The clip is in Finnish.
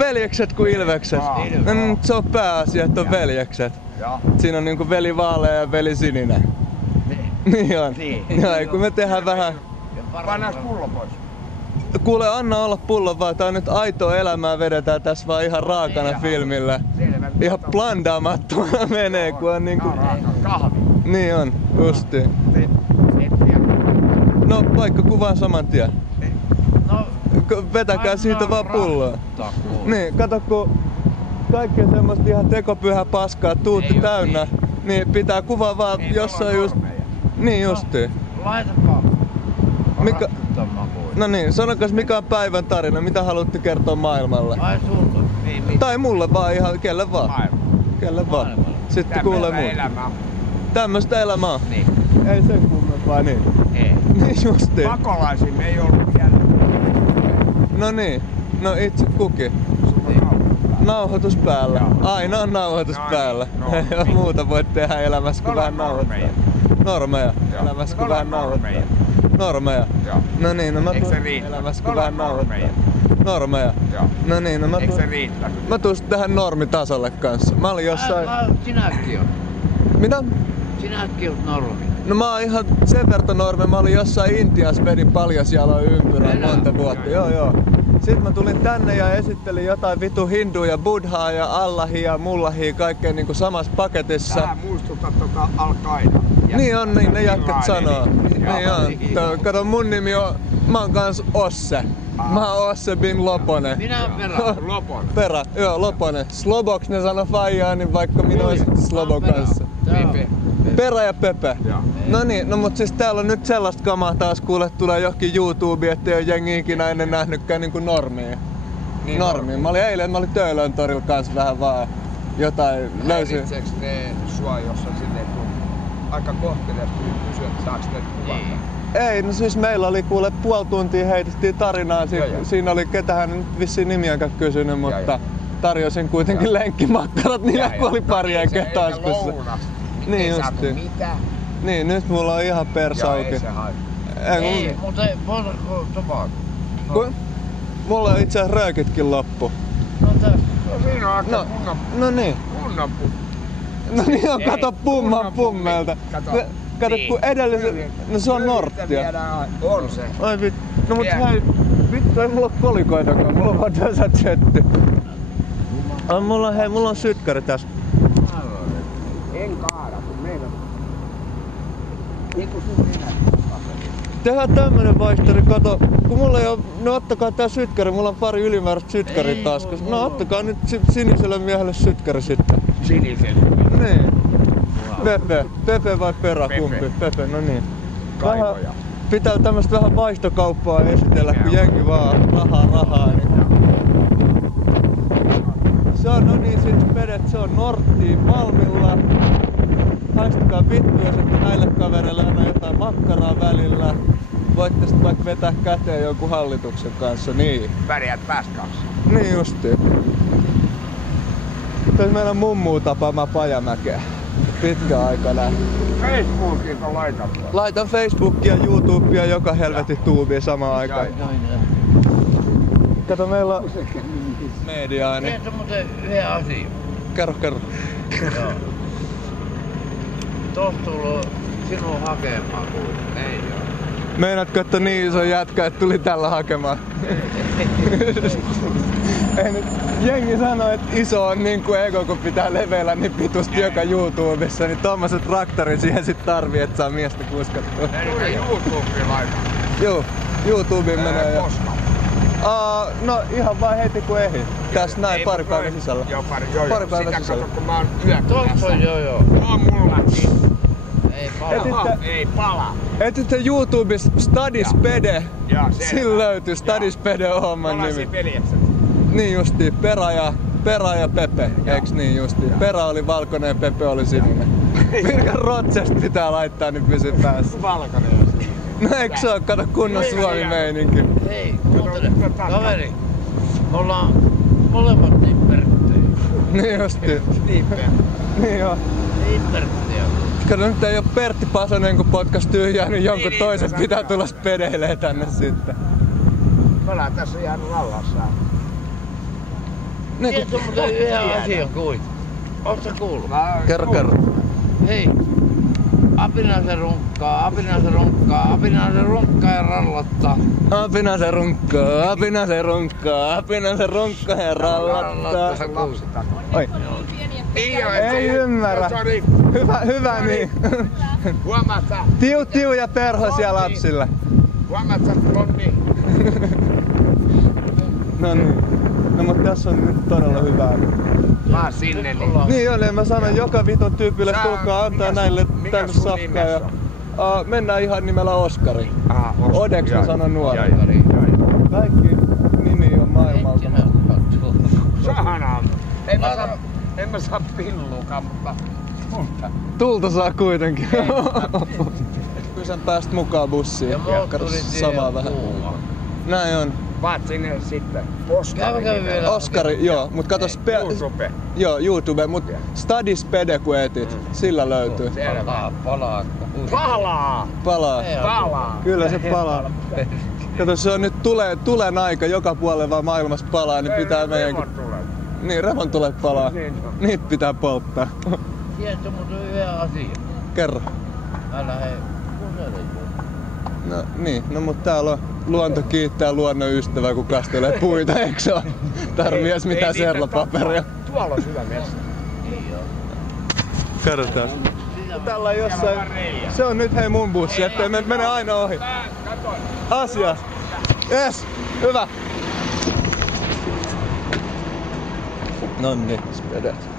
veljekset kuin ilvekset. Se on pääasia, että on veljekset. Siinä on niinku veli vaalea ja veli sininen. Niin on. Joo, kun me tehdään vähän... Pannaan pullo pois. Kuule, anna olla pullo vaan. Tää on nyt aitoa elämää, vedetään tässä vaan ihan raakana filmillä. Ihan blandaamattomana menee, kun on niinku... Kahvi. Niin on, justiin. No, vaikka kuvaan saman tien. No, vetäkää siitä vaan pulloa. Niin, kato kun kaikkea semmoista ihan tekopyhää paskaa tuutti täynnä, niin pitää kuvaa vaan jossain just... Niin justiin. Laitapa. Mikä... No niin, sanokas mikä on päivän tarina, mitä haluatte kertoa maailmalle? Ai sulta. Tai mulle vaan ihan, kelle vaan. Kelle vaan. Sitten kuulee muuta. Tämmöstä elämää. Niin. Ei sen kummempaa, niin. Ei. Niin justiin. Pakolaisiin ei ollut vielä. No niin. No itse kukin. Nauhoitus päällä. Aina on nauhoitus päällä. Ei muuta voi tehdä elämässä kuin vähän nauhoittaa. Normeja. Elämässä kuin vähän nauhoittaa. Normeja. No niin, no mä tuun elämässä kuin vähän nauhoittaa. Normeja. No niin, no mä tuun... Mä tuun tähän normitasolle kanssa. Mä olin jossain... Sinäkin on. Mitä? Sinäkin oot normi. No mä oon ihan sen verran normi. Mä olin jossain Intiassa, vedin paljasjaloin ympyrää monta vuotta. Joo. Sitten mä tulin tänne ja esittelin jotain vitu hinduja, buddhaa ja allahia ja mullahia kaikkea niinku samassa paketissa. Tää muistuttaa Al-Qaida. Niin on, niin ne jätkät sanoo. Niin on. Kato mun nimi on, mä oon kans Osse. Mä oon Osse bin Loponen. Minä oon Perä. Loponen. Perä, joo Loponen. Sloboks ne sano faijaa, niin vaikka minä oisin Slobo kanssa. Pepe. Perä ja Pepe. Joo. No niin, no mut siis täällä on nyt sellaista kamaa taas kuule tulee johonkin YouTubeen, ettei oo jengi ikinä ennen nähnytkään niinku normia. Niin normia. Mä olin Töölön torilla kans vähän vaan jotain löysin. Häiritseeks ne sua, jos on silleen aika kohteliasti kysyä, että saaks ne kuvata? Ei, no siis meillä oli kuule puoli tuntia heitettiin tarinaa. Siinä oli ketähän nyt vissiin nimiäkään kysynyt, mutta tarjosin kuitenkin lenkkimakkarat niille, kun oli pari jenkeä taskussa. Niin justiin. Mitä? Niin, nyt mulla on ihan persauki. Ei se haittaa. Ei, mutta poltatko tupakkaa? Mulla on itse asiassa röökitkin loppu. No tässä. No siinä on aika kunnon. No niin. Kunnon No niin on, kato pummelta. Kato kun edellisen... No se on Norttia. On se. Ai vittu. No mut hei, vittu ei mulla oo kolikoitakaan, mulla on vaan tässä jetti. Mulla on sytkäri tässä. En kaada, kun meillä on... Niinku sun enää. Tehdään tämmönen vaihtori, kato, kun mulla ei oo, no ottakaa tää sytkäri, mulla on pari ylimääräistä sytkäri taskussa. No ottakaa nyt siniselle miehelle sytkäri sitten. Siniselle? Niin. Pepe vai Perä, kumpi? Pepe, no niin. Vähän, pitää tämmöstä vähän vaihtokauppaa esitellä, kun jengi vaan rahaa. Niin. Se on, no niin, sit pedet, se on Norttia Malmilla. Haistakaa vittu, jos ette näille kavereille anna jotain makkaraa välillä. Voitte sit vaikka vetää käteen jonkun hallituksen kanssa, niin. Pärjäät pääskanssa. Niin justiin. Tässä meidän mummuu tapaamaan Pajamäkeä. Pitkä aika nähty. Facebookilta laitat. Laitan Facebookia, YouTubea, joka helvetin tuubia samaan aikaan. Kato, meillä on mediaa, niin... Tiedätkö muuten yhden asian? Kerro. Joo. Tosta tullut sinun hakemaan kuin ei oo. Meinaatko, että niin iso jätkä, että tuli tällä hakemaan? Ei nyt, jengi sanoo, että iso on niin kuin ego, kun pitää leveillä niin pitusti joka YouTubessa, niin tommoset traktorin siihen sit tarvii, että saa miestä kuskattua. Eli YouTubeen laitat. Joo, YouTubeen menee ja... Koska? No ihan vaan heti kun ehdin. Tässä näin pari päivän sisällä. Joo, pari päivän sitä sisällä. kato, kun mä oon yökylässä. Tossa on joo. No mullakin. Ei pala. Ei pala. Etsitte YouTubesta Stadispede. Sillä löytyy Stadispede on homman nimi. Palasin veljekset. Niin justiin, Perä ja Pepe, eiks niin justiin? Perä oli valkoinen ja Pepe oli sininen. Virkan Rotsesta pitää laittaa, niin pysyy päässä. Valkoinen. No eiks se oo, kato kunnon Suomi-meininki. Hei, kuuntele, kaveri. Me ollaan molemmat nipperttejä. Niin justiin. Niin joo. Nipperttejä. Kato, nyt ei oo Pertti Pasanen, kun potkas tyhjää, niin jonkun toisen pitää tulla spedeilee tänne sitten. Me ollaan tässä ihan rallassa. Tiedätkö muuten yhden asian kuit? Oot sä kuullut? Kerro. Hei. Apina se runkkaa, apina se runkkaa, apina se runkkaa ja rallottaa. Apina se runkkaa, apina se runkkaa, apina se runkkaa ja rallattaa. Oi. Ei ymmärrä. Hyvä niin. Huomaat sä? Tiu ja perhosia lapsille. Huomaat sä blonni? No niin. No mut tässä on nyt todella hyvää. Mä sinne Niin joo, mä sanon joka viton tyypille tulkaa antaa näille tänne safkaa ja mennään ihan nimellä Oskari. Odeks mä sanon nuori. Kaikki nimi on maailmalta. Sahanaa. En mä saa pilluukaan, mutta Tulta saa kuitenkin. Kysän päästä mukaan bussiin. Ja samaa vähän. Näin on. vaat sinne sitten Oskari, joo, mut kato YouTube. Joo, YouTube, mut Studies Pede kun etit, sillä löytyy. Palaa! Kyllä se palaa. Kato, se on nyt tulen aika, joka puolella vaan maailmassa palaa, niin pitää meidänkin... Niin, revontulet palaa. Niitä pitää polttaa. Tiedätkö mut yhden asian? Kerro. Mä lähden kuseleen. No niin, no mut täällä on luonto kiittää luonnon ystävää kun kastelee puita, eikö se oo? Tarvii edes mitään serlapaperia. Tuolla on hyvä mies. Katsotaan. Tällä jossain... Se on nyt hei mun bussi, ettei me mene aina ohi. Asia. Yes, hyvä. Nonni, spedet.